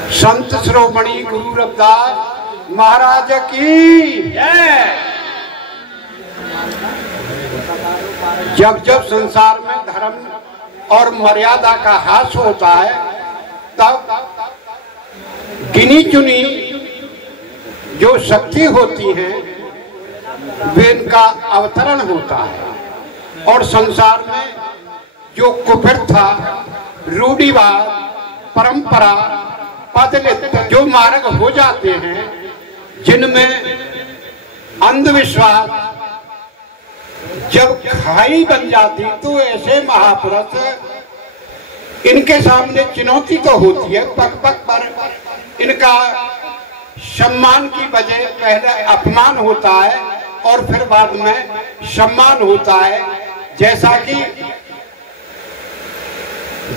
संत श्रोमणी गुरु रविदास महाराज की जय। जब जब संसार में धर्म और मर्यादा का ह्रास होता है तब गिनी चुनी जो शक्ति होती हैं वे इनका अवतरण होता है। और संसार में जो कुप्रथा, रूढ़िवाद, परंपरा, पदलित जो मार्ग हो जाते हैं, जिनमें अंधविश्वास जब खाई बन जाती, तो ऐसे महापुरुष इनके सामने चुनौती तो होती है। पग पग पर इनका सम्मान की बजाय पहले अपमान होता है और फिर बाद में सम्मान होता है। जैसा कि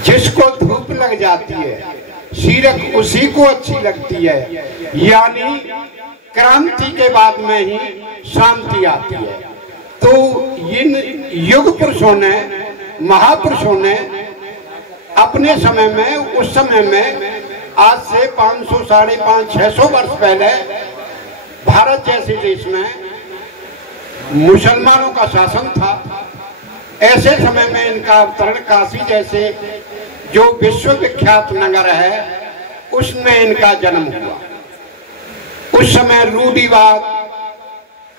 जिसको धूप लग जाती है सीरक उसी को अच्छी लगती है, यानी क्रांति के बाद में ही शांति आती है। तो इन युग पुरुषों ने, महापुरुषों ने अपने समय में, उस समय में आज से 500, 550, 600 वर्ष पहले भारत जैसे देश में मुसलमानों का शासन था। ऐसे समय में इनका अवतरण काशी जैसे जो विश्व विख्यात नगर है उसमें इनका जन्म हुआ। उस समय रूढ़िवाद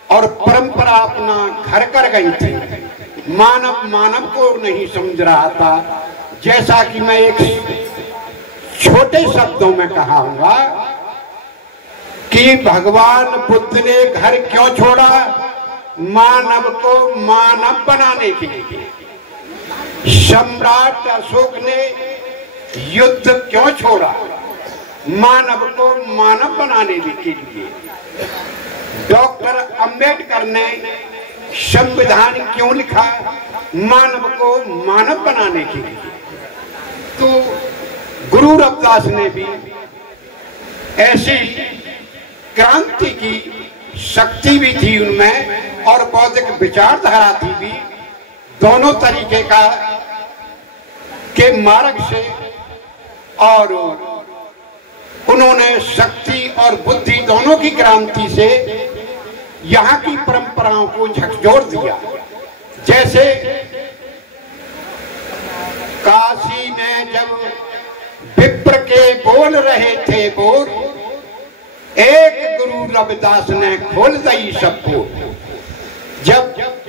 और परंपरा अपना घर कर गई थी। मानव मानव को नहीं समझ रहा था। जैसा कि मैं एक छोटे शब्दों में कहूंगा कि भगवान बुद्ध ने घर क्यों छोड़ा? मानव को मानव बनाने के लिए। सम्राट अशोक ने युद्ध क्यों छोड़ा? मानव को मानव बनाने के लिए। डॉक्टर अंबेडकर ने संविधान क्यों लिखा? मानव को मानव बनाने के लिए। तो गुरु रविदास ने भी ऐसी क्रांति की शक्ति भी थी उनमें और बौद्धिक विचारधारा थी भी। दोनों तरीके का के मार्ग से और उन्होंने शक्ति और बुद्धि दोनों की क्रांति से यहाँ की परंपराओं को झकझोर दिया। जैसे काशी में जब विप्र के बोल रहे थे बोल, एक गुरु रविदास ने खोल दी सबको। जब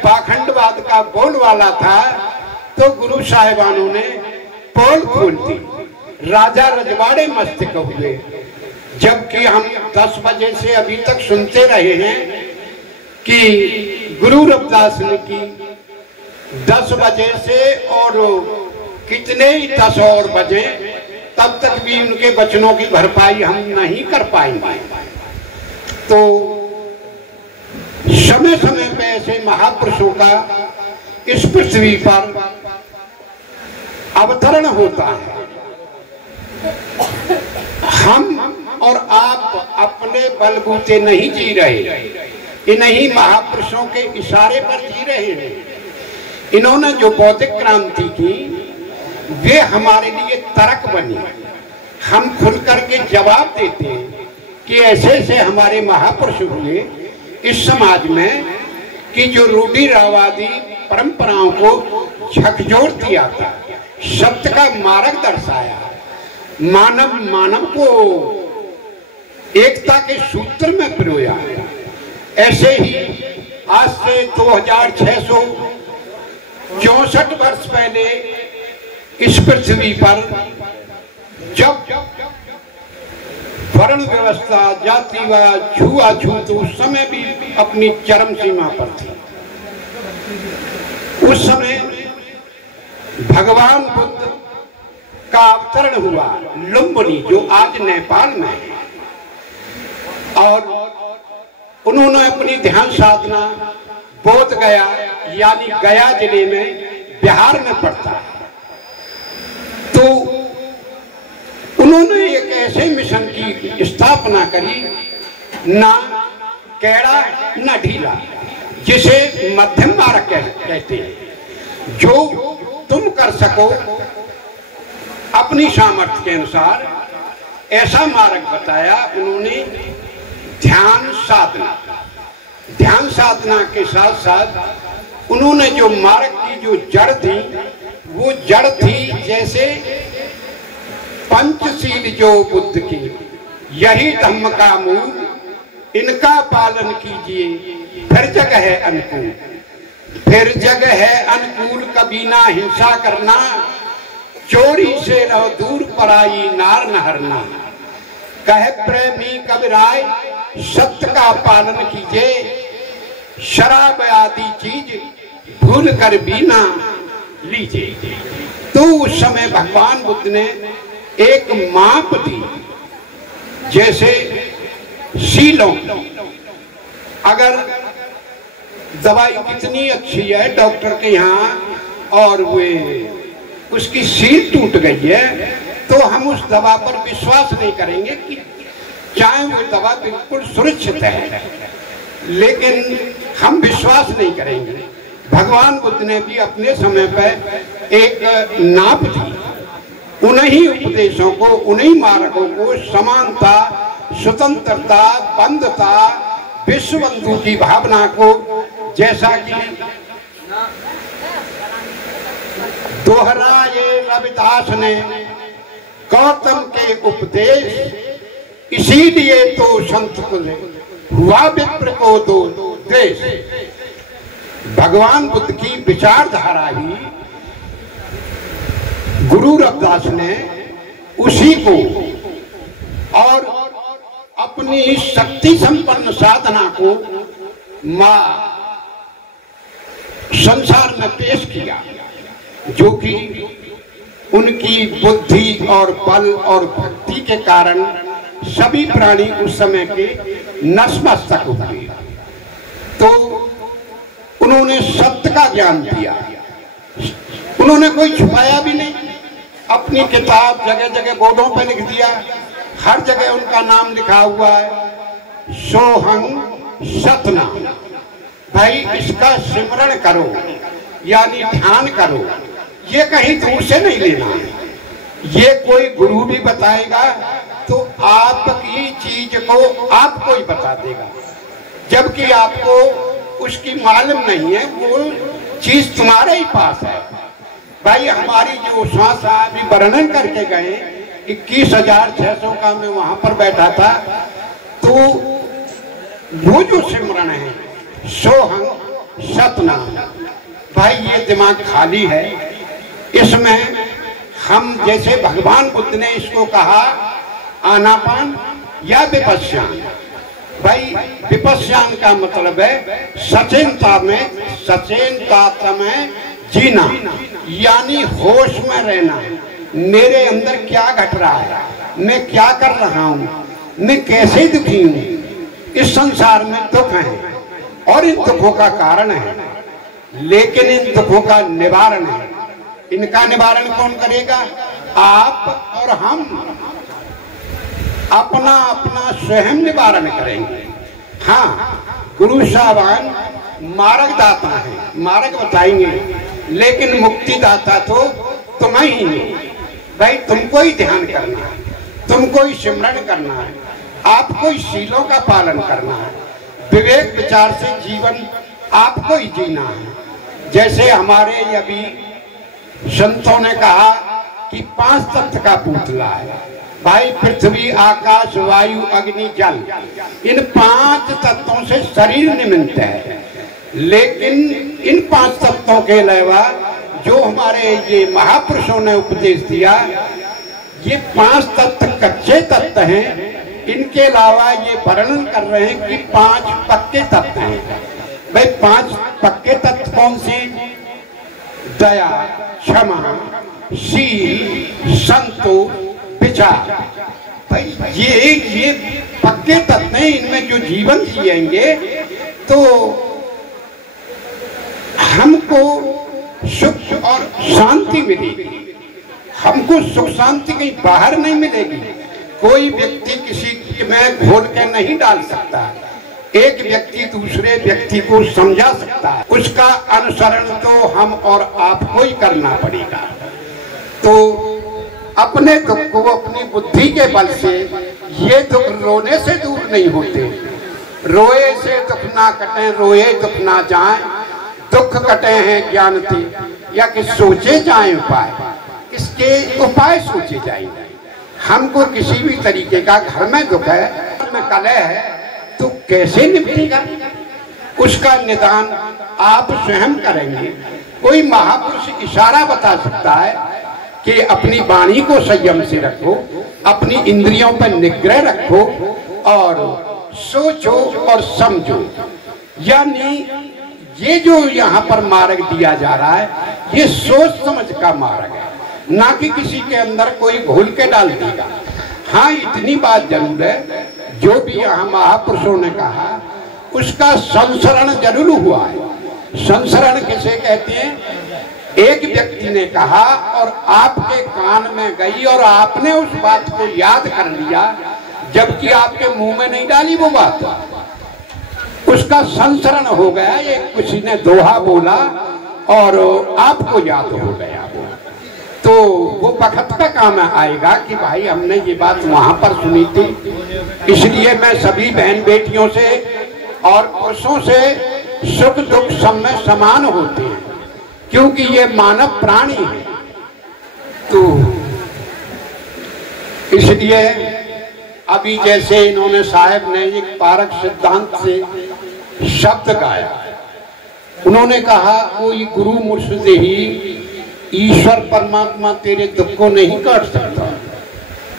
पाखंडवाद का बोल वाला था तो गुरु साहिबानों ने पोल खोल दी। राजा रजवाड़े मस्तक हुए। जबकि हम 10 बजे से अभी तक सुनते रहे हैं कि गुरु रविदास ने की 10 बजे से और कितने ही 10 और बजे, तब तक भी उनके वचनों की भरपाई हम नहीं कर पाएंगे। तो समय समय पे ऐसे महापुरुषों का इस पृथ्वी पर अवतरण होता है। हम और आप अपने बलबूते नहीं जी रहे, इन्हीं महापुरुषों के इशारे पर जी रहे हैं। इन्होंने जो बौद्धिक क्रांति की वे हमारे लिए तर्क बनी। हम खुल करके जवाब देते हैं कि ऐसे ऐसे हमारे महापुरुष हुए इस समाज में कि जो रूढ़िवादी परंपराओं को झकझोर दिया था, सत्य का मार्ग दर्शाया, मानव मानव को एकता के सूत्र में पिरोया। ऐसे ही आज से 2664 वर्ष पहले इस पृथ्वी पर जब वर्ण व्यवस्था, जातिवाद, छुआछूत उस समय भी अपनी चरम सीमा पर थी। उस समय भगवान बुद्ध का अवतरण हुआ लुम्बिनी, जो आज नेपाल में है। और उन्होंने अपनी ध्यान साधना बोध गया, यानी गया जिले में, बिहार में पड़ता है। तो उन्होंने एक ऐसे मिशन की स्थापना करी, ना कैड़ा ना ढीला, जिसे मध्यम मार्ग कहते हैं। जो तुम कर सको अपनी सामर्थ्य के अनुसार, ऐसा मार्ग बताया उन्होंने। ध्यान साधना के साथ साथ उन्होंने जो मार्ग की जो जड़ थी, वो जड़ थी जैसे पंचशील जो बुद्ध की, यही धम्म का मूल, इनका पालन कीजिए फिर जग है अनुकूल। फिर जग है अनुकूल, कभी ना हिंसा करना, चोरी से रहो दूर, पराई नार न हरना। कहे प्रेमी कबीराय सत्य का पालन कीजिए, शराब आदि चीज भूल कर भी ना लीजिए। तो उस समय भगवान बुद्ध ने एक माप दी, जैसे शीलों, अगर दवाई कितनी अच्छी है डॉक्टर के यहाँ और वे उसकी सील टूट गई है, तो हम उस दवा पर विश्वास नहीं करेंगे कि चाहे वो दवा बिल्कुल सुरक्षित है, लेकिन हम विश्वास नहीं करेंगे। भगवान बुद्ध ने भी अपने समय पर एक नाप दी, उन्हीं उपदेशों को, उन्हीं मार्गों को, समानता, स्वतंत्रता, बंधता, विश्व बंधु की भावना को, जैसा कि दोहराए रविदास ने गौतम के उपदेश, इसीलिए तो संत कुल हुआ विप्र को दो देश। भगवान बुद्ध की विचारधारा ही गुरु रविदास ने उसी को और अपनी शक्ति संपन्न साधना को संसार में पेश किया, जो कि उनकी बुद्धि और बल और भक्ति के कारण सभी प्राणी उस समय के नतमस्तक हुए। तो उन्होंने सत्य का ज्ञान दिया, उन्होंने कोई छुपाया भी नहीं। अपनी किताब जगह जगह बोर्डों पर लिख दिया, हर जगह उनका नाम लिखा हुआ है, सोहंग सतनाम। भाई इसका सिमरण करो, यानी ध्यान करो, ये कहीं दूर से नहीं लेना है। ये कोई गुरु भी बताएगा तो आपकी चीज को आपको ही बता देगा, जबकि आपको उसकी मालूम नहीं है, वो चीज तुम्हारे ही पास है। भाई हमारी जो श्वास अभी वर्णन करके गए 21,600 का मैं वहां पर बैठा था, तो वो जो सिमरण है सोहंग सतनाम, भाई ये दिमाग खाली है। इसमें हम जैसे भगवान बुद्ध ने इसको कहा आनापान या विपश्यान। भाई विपश्यान का मतलब है सचेतनता में जीना, यानी होश में रहना। मेरे अंदर क्या घट रहा है, मैं क्या कर रहा हूँ, मैं कैसे दुखी हूँ। इस संसार में दुख है और इन दुखों का कारण है, लेकिन इन दुखों का निवारण है। इनका निवारण कौन करेगा? आप और हम अपना अपना स्वयं निवारण करेंगे। हाँ, गुरु साहबान मार्गदाता है, मार्ग बताएंगे, लेकिन मुक्तिदाता तो तुम ही नहीं। भाई तुमको ही ध्यान करना है, तुमको ही सिमरण करना है, आपको ही शीलों का पालन करना है, विवेक विचार से जीवन आपको ही जीना है। जैसे हमारे अभी संतों ने कहा कि 5 तत्व का पुतला है। भाई पृथ्वी, आकाश, वायु, अग्नि, जल, इन 5 तत्वों से शरीर निमित्त है, लेकिन इन 5 तत्वों के अलावा जो हमारे ये महापुरुषों ने उपदेश दिया, ये 5 तत्व कच्चे तत्व हैं। इनके अलावा ये वर्णन कर रहे हैं कि 5 पक्के तत्व हैं। भाई 5 पक्के तत्व कौन से? दया, क्षमा, शील, संतोष, विचार। भाई ये पक्के तत्व हैं, इनमें जो जीवन जिएंगे तो हमको सुख और शांति मिलेगी। हमको सुख शांति कहीं बाहर नहीं मिलेगी। कोई व्यक्ति किसी में घोल के नहीं डाल सकता। एक व्यक्ति दूसरे व्यक्ति को समझा सकता है, उसका अनुसरण तो हम और आपको ही करना पड़ेगा। तो अपने दुख को अपनी बुद्धि के बल से, ये दुख रोने से दूर नहीं होते। रोए से दुख ना कटे, रोए दुख ना जाए, दुख कटे हैं ज्ञान से, या कि सोचे जाए उपाय, इसके उपाय सोचे जाएंगे। हमको किसी भी तरीके का घर में दुख है, में कलह है, तो कैसे निपटेगा, उसका निदान आप स्वयं करेंगे। कोई महापुरुष इशारा बता सकता है कि अपनी वाणी को संयम से रखो, अपनी इंद्रियों पर निग्रह रखो और सोचो और समझो। यानी ये जो यहाँ पर मार्ग दिया जा रहा है, ये सोच समझ का मार्ग है, ना कि किसी के अंदर कोई घोल के डाल देगा। हाँ, इतनी बात जरूर है, जो भी यहाँ महापुरुषों ने कहा उसका संसरण जरूर हुआ है। संसरण किसे कहते हैं? एक व्यक्ति ने कहा और आपके कान में गई और आपने उस बात को याद कर लिया, जबकि आपके मुंह में नहीं डाली वो बात, उसका संसरण हो गया। ये किसी ने दोहा बोला और आपको याद हो गया, तो वो वक्त पे काम आएगा कि भाई हमने ये बात वहां पर सुनी थी। इसलिए मैं सभी बहन बेटियों से और पुरुषों से सुख दुख सब में समान होते हैं, क्योंकि ये मानव प्राणी है। तो इसलिए अभी जैसे इन्होंने साहब ने एक पारक सिद्धांत से शब्द गाया, उन्होंने कहा कोई गुरु मुर्शिद ही ईश्वर परमात्मा तेरे दुख को नहीं काट सकता,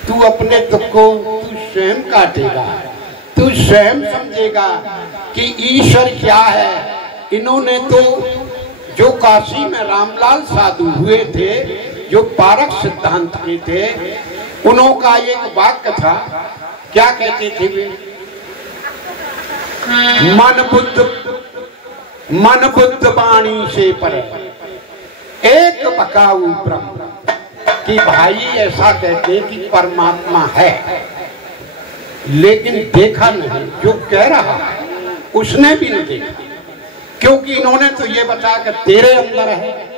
तू अपने दुख को तू स्वयं काटेगा, तू स्वयं समझेगा कि ईश्वर क्या है। इन्होंने तो जो काशी में रामलाल साधु हुए थे, जो पारक सिद्धांत के थे, उनका एक वाक्य था, क्या कहते थे वे? मन बुद्ध वाणी से परे एक बकाऊ ब्रह्म। कि भाई ऐसा कहते हैं कि परमात्मा है, लेकिन देखा नहीं, जो कह रहा है उसने भी नहीं देखा, क्योंकि इन्होंने तो ये बताया कि तेरे अंदर है।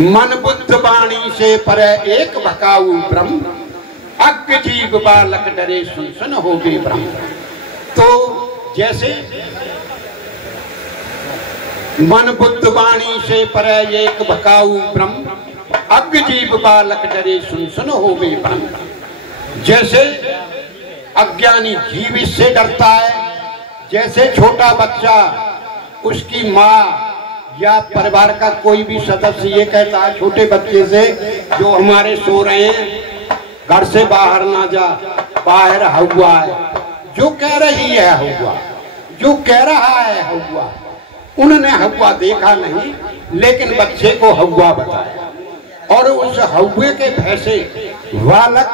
मन बुद्ध वाणी से परे एक बकाऊ ब्रह्म, अज्ञ जीव बालक डरे सुन सुन हो गई ब्रह्म। तो जैसे मन बुद्ध वाणी से परे एक बकाऊ ब्रह्म, अज्ञ जीव बालक डरे सुन सुन हो गई ब्रह्म। जैसे अज्ञानी जीव इससे डरता है, जैसे छोटा बच्चा उसकी माँ या परिवार का कोई भी सदस्य ये कहता है छोटे बच्चे से जो हमारे सो रहे हैं, घर से बाहर ना जा, बाहर हवा है, जो कह रही है हवा, जो कह रहा है हवा। उन्होंने हवा देखा नहीं, लेकिन बच्चे को हवा बताया, और उस हवे के भय से बालक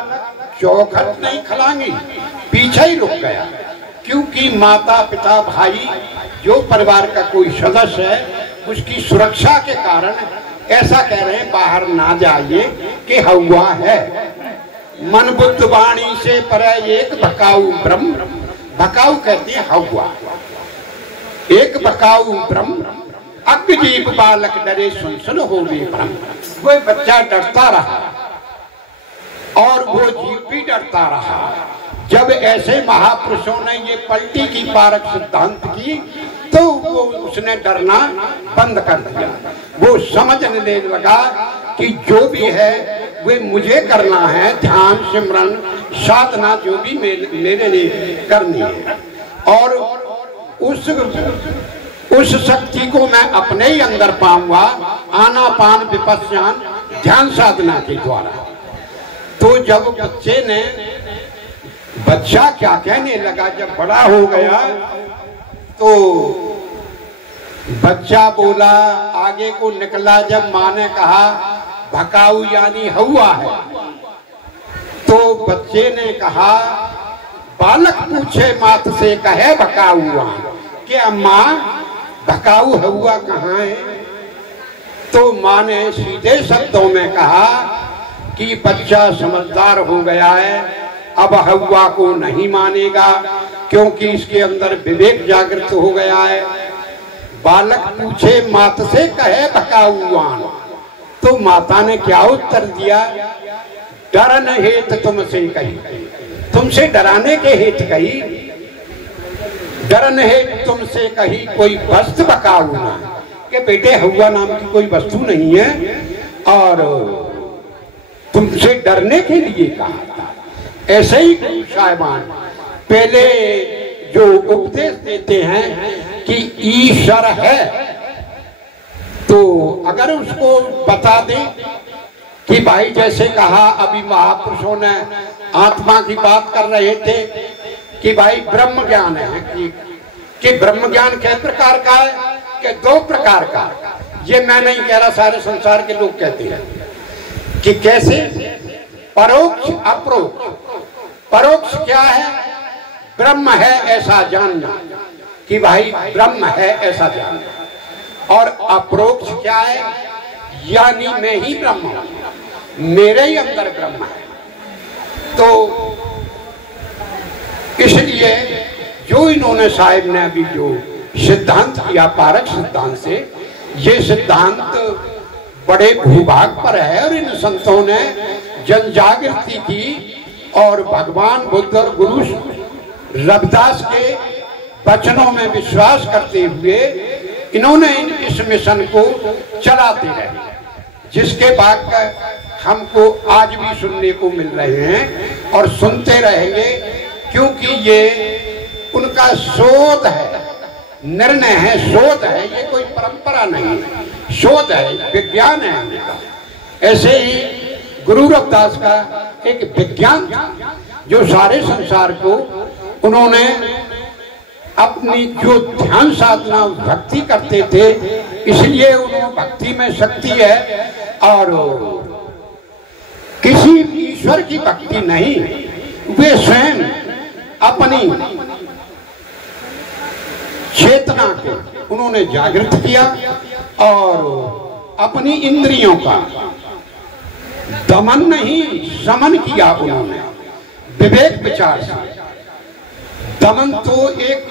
चौखट नहीं खलांगी, पीछे ही रुक गया, क्योंकि माता पिता भाई जो परिवार का कोई सदस्य है उसकी सुरक्षा के कारण ऐसा कह रहे हैं बाहर ना जाइए कि हवा है। मन बुद्ध वाणी से परे एक बकाऊ ब्रह्म, बकाऊ कहते हैं हवा, एक बकाऊ ब्रह्म, अज्ञ जीव बालक डरे सुन सुन हो गए ब्रह्म। वो बच्चा डरता रहा और वो जीव भी डरता रहा। जब ऐसे महापुरुषों ने ये पलटी की पारक सिद्धांत की, तो वो उसने डरना बंद कर दिया। वो समझने लगा कि जो भी है वे मुझे करना है, ध्यान सिमरन साधना जो भी मेरे लिए करनी है, और उस शक्ति को मैं अपने ही अंदर पाऊंगा, आनापान विपश्यन ध्यान साधना के द्वारा। तो जब बच्चा क्या कहने लगा, जब बड़ा हो गया तो बच्चा बोला, आगे को निकला, जब माँ ने कहा भकाऊ यानी हवा है, तो बच्चे ने कहा, बालक पूछे मात से कहे भकाऊ हुआ, क्या माँ भकाऊ हुआ कहाँ है? तो माँ ने सीधे शब्दों में कहा कि बच्चा समझदार हो गया है, अब हवा को नहीं मानेगा, क्योंकि इसके अंदर विवेक जागृत हो गया है। बालक पूछे मात से कहे भकाऊवान, तो माता ने क्या उत्तर दिया, डरन हेत तुमसे कही, तुमसे डराने के हेत कही, डरन हेत तुमसे कही कोई वस्तु बकाऊ ना, कि बेटे हवा नाम की कोई वस्तु नहीं है और तुमसे डरने के लिए कहा था। ऐसे ही साहिबान पहले जो उपदेश देते हैं कि ईश्वर है, तो अगर उसको बता दें कि भाई जैसे कहा अभी महापुरुषों ने आत्मा की बात कर रहे थे कि भाई ब्रह्म ज्ञान है, कि ब्रह्म ज्ञान किस प्रकार का है, कि 2 प्रकार का। ये मैं नहीं कह रहा, सारे संसार के लोग कहते हैं कि कैसे, परोक्ष अप्रोक्ष। परोक्ष क्या है, ब्रह्म है ऐसा जानना, कि भाई ब्रह्म है ऐसा जानना। और अप्रोक्ष क्या है, यानी मैं ही ब्रह्म हूं, मेरे ही अंदर ब्रह्म है। तो इसलिए जो इन्होंने साहिब ने अभी जो सिद्धांत किया पारक सिद्धांत से, ये सिद्धांत बड़े भूभाग पर है और इन संतों ने जन जागृति की और भगवान बुद्ध और गुरु रविदास के वचनों में विश्वास करते हुए इन्होंने इस मिशन को चलाते रहे, जिसके बाद हमको आज भी सुनने को मिल रहे हैं और सुनते रहेंगे, क्योंकि ये उनका शोध है, निर्णय है, शोध है, ये कोई परंपरा नहीं, शोध है, विज्ञान है उनका। ऐसे ही गुरु रविदास का एक विज्ञान जो सारे संसार को उन्होंने अपनी जो ध्यान साधना भक्ति करते थे, इसलिए उन्होंने भक्ति में शक्ति है और किसी ईश्वर की भक्ति नहीं, वे स्वयं अपनी चेतना को उन्होंने जागृत किया और अपनी इंद्रियों का दमन नहीं समन किया उन्होंने विवेक विचार से। दमन तो एक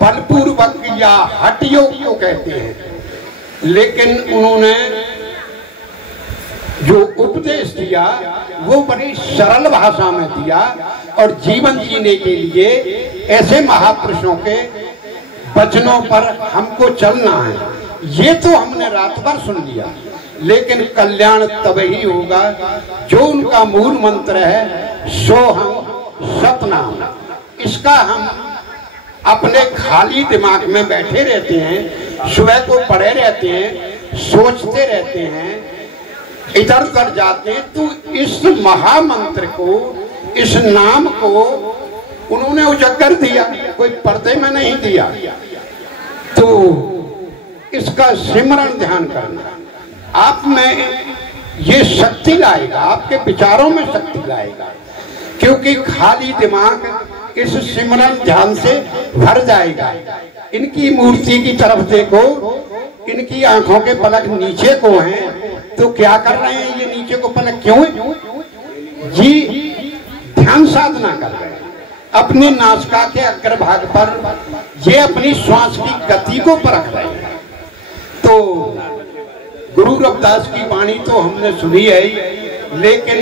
बलपूर्वक या हठ योग को कहते हैं, लेकिन उन्होंने जो उपदेश दिया वो बड़ी सरल भाषा में दिया और जीवन जीने के लिए ऐसे महापुरुषों के वचनों पर हमको चलना है। ये तो हमने रात भर सुन लिया, लेकिन कल्याण तब ही होगा जो उनका मूल मंत्र है सोहम सतनाम। इसका हम अपने खाली दिमाग में बैठे रहते हैं, सुबह को पढ़े रहते हैं, सोचते रहते हैं, इधर उधर जाते हैं, तो इस महामंत्र को, इस नाम को उन्होंने उजागर दिया, कोई पर्दे में नहीं दिया। तो इसका सिमरण ध्यान करना आप में ये शक्ति लाएगा, आपके विचारों में शक्ति लाएगा, क्योंकि खाली दिमाग इस सिमरण ध्यान से भर जाएगा। इनकी मूर्ति की तरफ देखो, इनकी आंखों के पलक नीचे को हैं, तो क्या कर रहे हैं ये नीचे को पलक क्यों है? जी ध्यान साधना कर रहे हैं। अपनी नासिका के अग्रभाग पर ये अपनी श्वास की गति को परख रहे हैं। तो गुरु रविदास की वाणी तो हमने सुनी है ही, लेकिन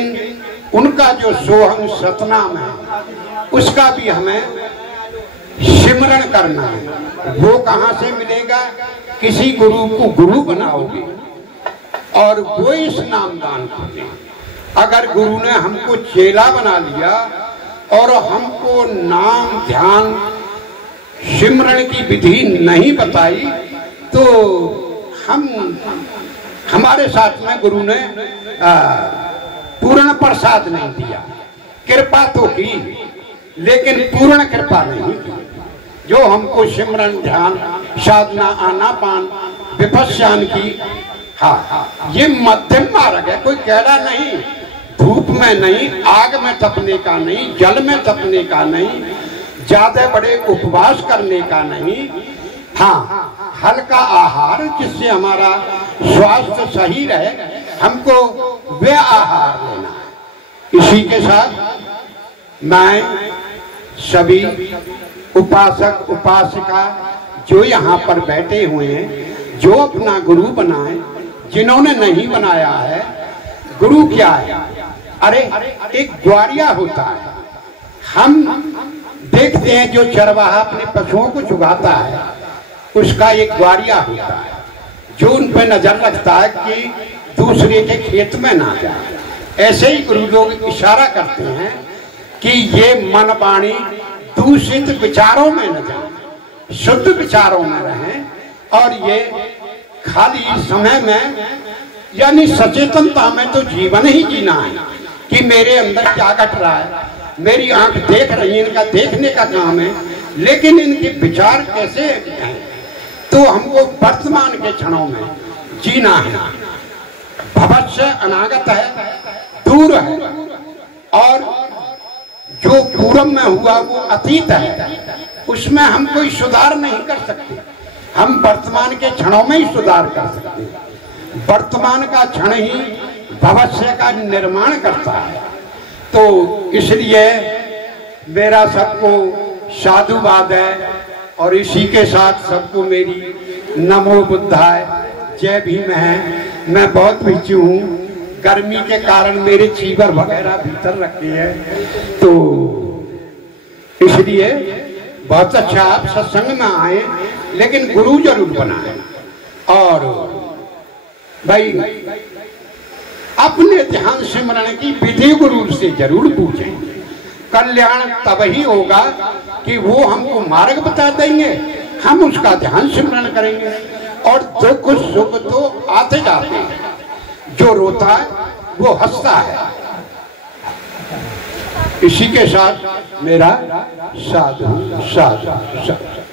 उनका जो सोहम सतनाम है उसका भी हमें सिमरण करना है। वो कहाँ से मिलेगा? किसी गुरु को गुरु बनाओगे और वो इस नाम दान करोगे। अगर गुरु ने हमको चेला बना लिया और हमको नाम ध्यान सिमरण की विधि नहीं बताई, तो हमारे साथ में गुरु ने पूर्ण प्रसाद नहीं दिया। कृपा तो की, लेकिन पूर्ण कृपा नहीं की। जो हमको सिमरण ध्यान साधना आनापान विपश्यन की, हाँ ये मध्यम मार्ग है, कोई कहना नहीं, धूप में नहीं, आग में तपने का नहीं, जल में तपने का नहीं, ज्यादा बड़े उपवास करने का नहीं, हाँ हल्का आहार जिससे हमारा स्वास्थ्य सही रहे, हमको वे आहार लेना। इसी के साथ मैं सभी उपासक उपासिका जो यहाँ पर बैठे हुए हैं, जो अपना गुरु बनाए जिन्होंने नहीं बनाया है। गुरु क्या है? अरे एक ग्वारिया होता है। हम देखते हैं जो चरवाहा अपने पशुओं को चुगाता है, उसका एक ग्वारिया होता है जो उन पर नजर रखता है कि दूसरे के खेत में ना जाए। ऐसे ही गुरु लोग इशारा करते हैं कि ये मन वाणी दूषित विचारों में न जाए, शुद्ध विचारों में रहें, और ये खाली समय में यानी सचेतनता में तो जीवन ही जीना है कि मेरे अंदर क्या घट रहा है। मेरी आंख देख रही है, इनका देखने का काम है, लेकिन इनके विचार कैसे हैं, तो हमको वर्तमान के क्षणों में जीना है। भविष्य अनागत है, दूर है, और जो पूर्व में हुआ वो अतीत है, उसमें हम कोई सुधार नहीं कर सकते। हम वर्तमान के क्षणों में ही सुधार कर सकते हैं। वर्तमान का क्षण ही भविष्य का निर्माण करता है। तो इसलिए मेरा सबको साधुवाद है, और इसी के साथ सबको मेरी नमो बुद्धाय, जय भीम है। मैं बहुत भिक्षु हूँ, गर्मी के कारण मेरे चीवर वगैरह भीतर रखे हैं, तो इसलिए बहुत अच्छा आप सत्संग में आए, लेकिन गुरु जरूर बनाए। और भाई अपने ध्यान सिमरण की विधि गुरु से जरूर पूछें। कल्याण तब ही होगा कि वो हमको मार्ग बता देंगे, हम उसका ध्यान सिमरण करेंगे। और दुख सुख तो आते जाते हैं, जो रोता है वो हंसता है। इसी के साथ मेरा साधु साधु साधु।